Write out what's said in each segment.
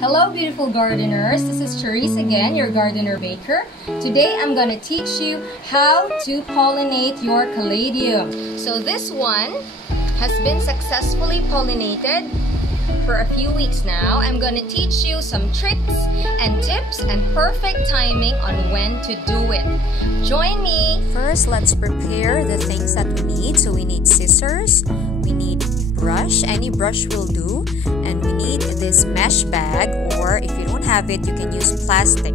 Hello beautiful gardeners, this is Charisse again, your gardener baker. Today I'm going to teach you how to pollinate your caladium. So this one has been successfully pollinated for a few weeks now. I'm going to teach you some tricks and tips and perfect timing on when to do it. Join me! First, let's prepare the things that we need. So we need scissors, we need brush, any brush will do, and we need this mesh bag, or if you don't have it, you can use plastic.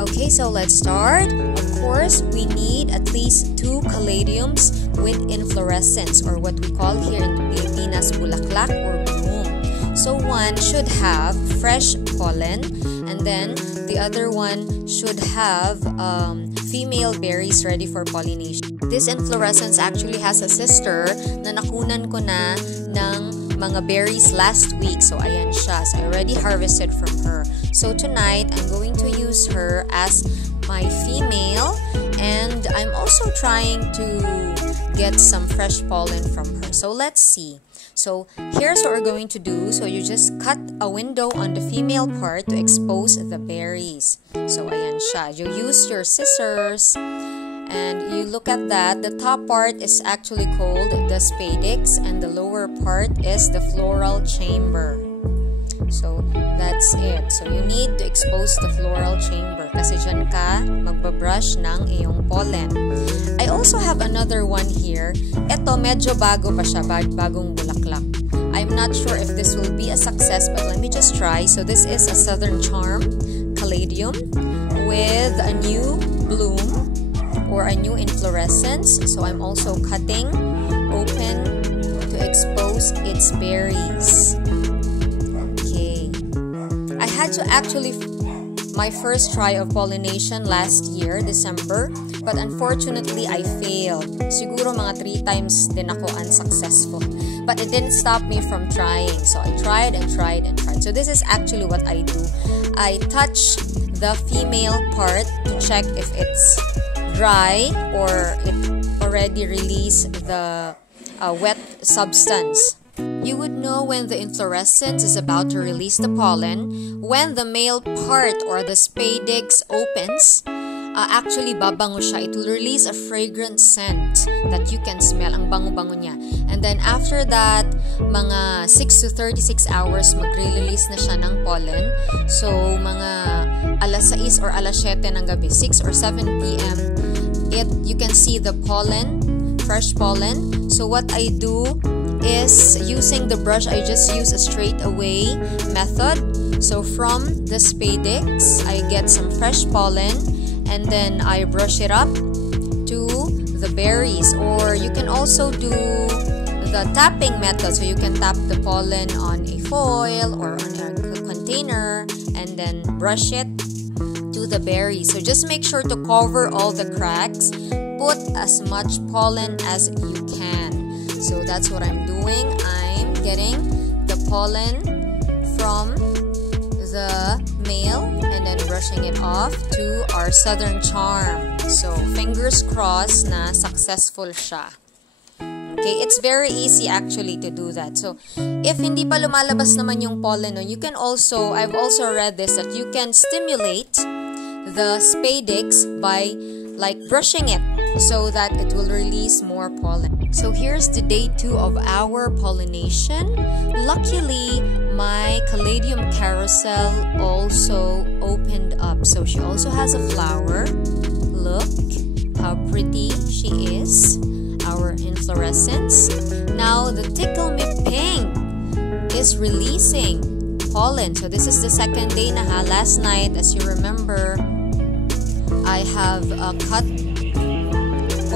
Okay, so let's start. Of course, we need at least 2 caladiums with inflorescence, or what we call here in the Pilipinas, bulaklak or bloom. So one should have fresh pollen, and then the other one should have female berries ready for pollination. This inflorescence actually has a sister na nakunan ko na ng mga berries last week. So ayan siya. So I already harvested from her. So tonight, I'm going to use her as my female, and I'm also trying to get some fresh pollen from her. So let's see. So here's what we're going to do. So you just cut a window on the female part to expose the berries. So ayan siya. You use your scissors and you look at that. The top part is actually called the spadix and the lower part is the floral chamber. So that's it. So you need to expose the floral chamber kasi dyan ka magbabrush ng iyong pollen. I also have another one here. Ito medyo bago pa siya, bagong bulaklak. I'm not sure if this will be a success, but let me just try. So this is a Southern Charm caladium with a new bloom or a new inflorescence. So I'm also cutting open to expose its berries. I had to actually my first try of pollination last year, December, but unfortunately I failed. Siguro mga 3 times din ako unsuccessful. But it didn't stop me from trying. So I tried and tried and tried. So this is actually what I do. I touch the female part to check if it's dry or it already released the wet substance. You would know when the inflorescence is about to release the pollen when the male part or the spadix opens. Actually, babango siya. It will release a fragrant scent that you can smell. Ang bango-bango niya. And then after that, mga 6 to 36 hours, mag-release na siya ng pollen. So, mga alas 6 or alas 7 ng gabi, 6 or 7 p.m., you can see the pollen, fresh pollen. So, what I do is using the brush, I just use a straight away method. So from the spadix, I get some fresh pollen and then I brush it up to the berries. Or you can also do the tapping method. So you can tap the pollen on a foil or on a container and then brush it to the berries. So just make sure to cover all the cracks. Put as much pollen as you can. So that's what I'm doing. I'm getting the pollen from the male and then brushing it off to our Southern Charm. So fingers crossed na successful siya. Okay, it's very easy actually to do that. So if hindi pa lumalabas naman yung pollen, no, you can also, I've also read this, that you can stimulate the spadix by like brushing it so that it will release more pollen. So here's the day 2 of our pollination. Luckily, my caladium carousel also opened up. So she also has a flower. Look how pretty she is. Our inflorescence. Now the Tickle Me pink is releasing pollen. So this is the second day na ha. Last night, as you remember, I have cut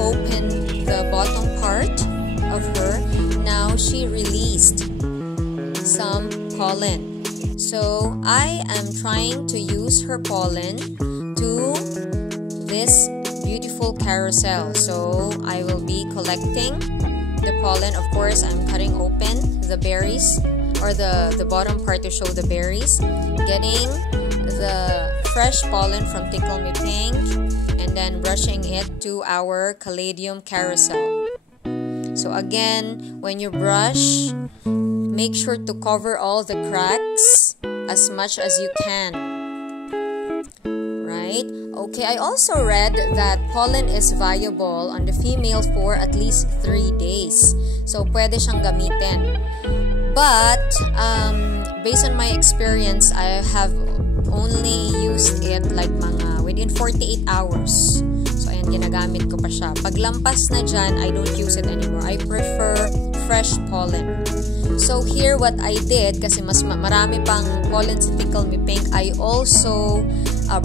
open the bottom part of her. Now she released some pollen. So I am trying to use her pollen to this beautiful carousel. So I will be collecting the pollen. Of course, I'm cutting open the berries or the bottom part to show the berries. Getting the fresh pollen from Tickle Me Pink and then brushing it to our caladium carousel. So again, when you brush, make sure to cover all the cracks as much as you can. Right? Okay, I also read that pollen is viable on the female for at least 3 days. So, pwede siyang gamitin. But, based on my experience, I have only used it like within 48 hours. So, ayan, ginagamit ko pa siya. Paglampas na dyan, I don't use it anymore. I prefer fresh pollen. So, here what I did, kasi mas marami pang pollen sa Tickle Me Pink, I also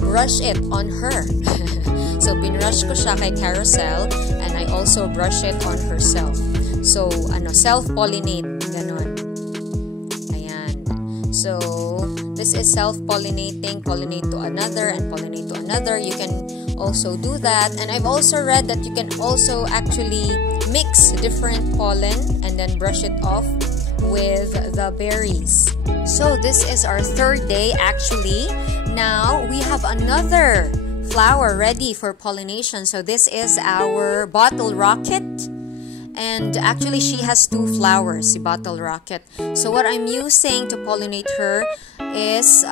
brush it on her. So, pinrush ko siya kay Carousel, and I also brush it on herself. So, self-pollinate, ganon. Ayan. So, this is self-pollinating, pollinate to another, and pollinate to another. You can also do that. And I've also read that you can also actually mix different pollen and then brush it off with the berries. So, this is our 3rd day actually. Now, we have another flower ready for pollination. So, this is our bottle rocket. And actually, she has 2 flowers, the bottle rocket. So, what I'm using to pollinate her is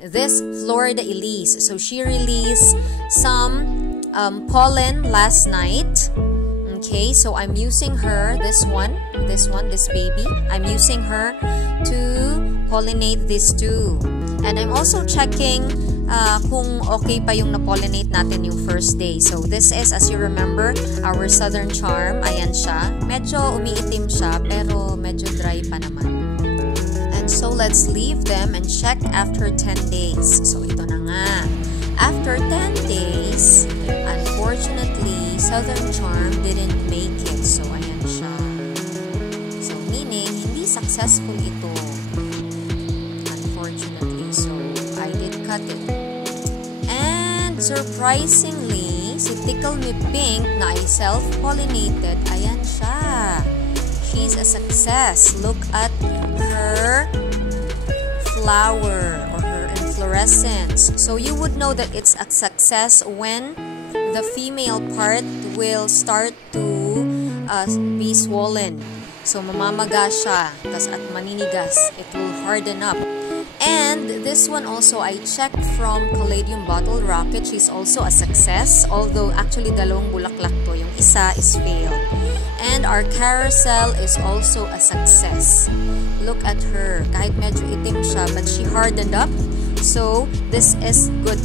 this Florida Elise. So, she released some pollen last night. Okay, so I'm using her, this baby. I'm using her to pollinate these 2. And I'm also checking kung okay pa yung na-pollinate natin yung first day. So, this is, as you remember, our Southern Charm. Ayan siya. Medyo umiitim siya, pero medyo dry pa naman. And so, let's leave them and check after 10 days. So, ito na nga. After 10 days, unfortunately, Southern Charm didn't make it. So, ayan siya. So, meaning, hindi successful ito. Unfortunately. So, I did cut it. And, surprisingly, si Tickle Me Pink na I self-pollinated, ayan siya. She's a success. Look at her flower or her inflorescence. So, you would know that it's a success when the female part will start to be swollen. So, mamamaga siya. At maninigas. It will harden up. And this one also, I checked from Caladium Bottle Rocket. She's also a success. Although, actually, 2 bulaklak to. Yung isa is failed. And our Carousel is also a success. Look at her. Kahit medyo itim siya, but she hardened up. So, this is good.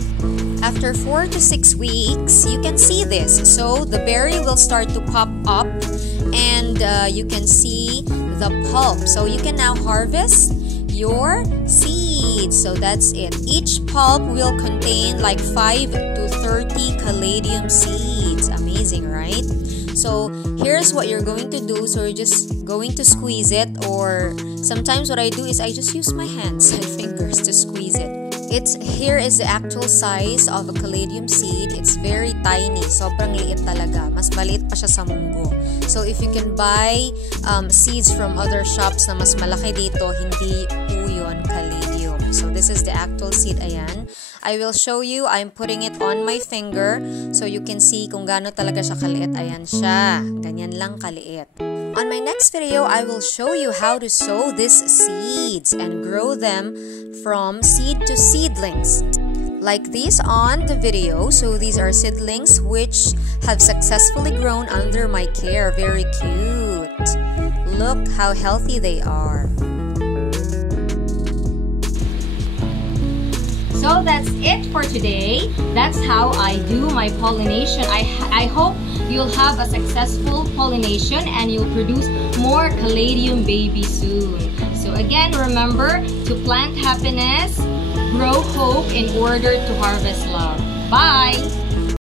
After 4 to 6 weeks, you can see this. So, the berry will start to pop up and you can see the pulp. So, you can now harvest your seeds. So, that's it. Each pulp will contain like 5 to 30 caladium seeds. Amazing, right? So, here's what you're going to do. So, you're just going to squeeze it, or sometimes what I do is I just use my hands and fingers to squeeze it. Here is the actual size of a caladium seed. It's very tiny. Sobrang liit talaga. Mas maliit pa siya sa munggo. So, if you can buy seeds from other shops na mas malaki dito, hindi po yun caladium. So, this is the actual seed. Ayan. I will show you. I'm putting it on my finger so you can see kung gaano talaga siya kaliit. Ayan siya. Ganyan lang kaliit. On my next video, I will show you how to sow these seeds and grow them from seed to seedlings. Like these on the video. So these are seedlings which have successfully grown under my care. Very cute. Look how healthy they are. So that's it for today. That's how I do my pollination. I hope you'll have a successful pollination and you'll produce more caladium babies soon. So again, remember to plant happiness, grow hope in order to harvest love. Bye!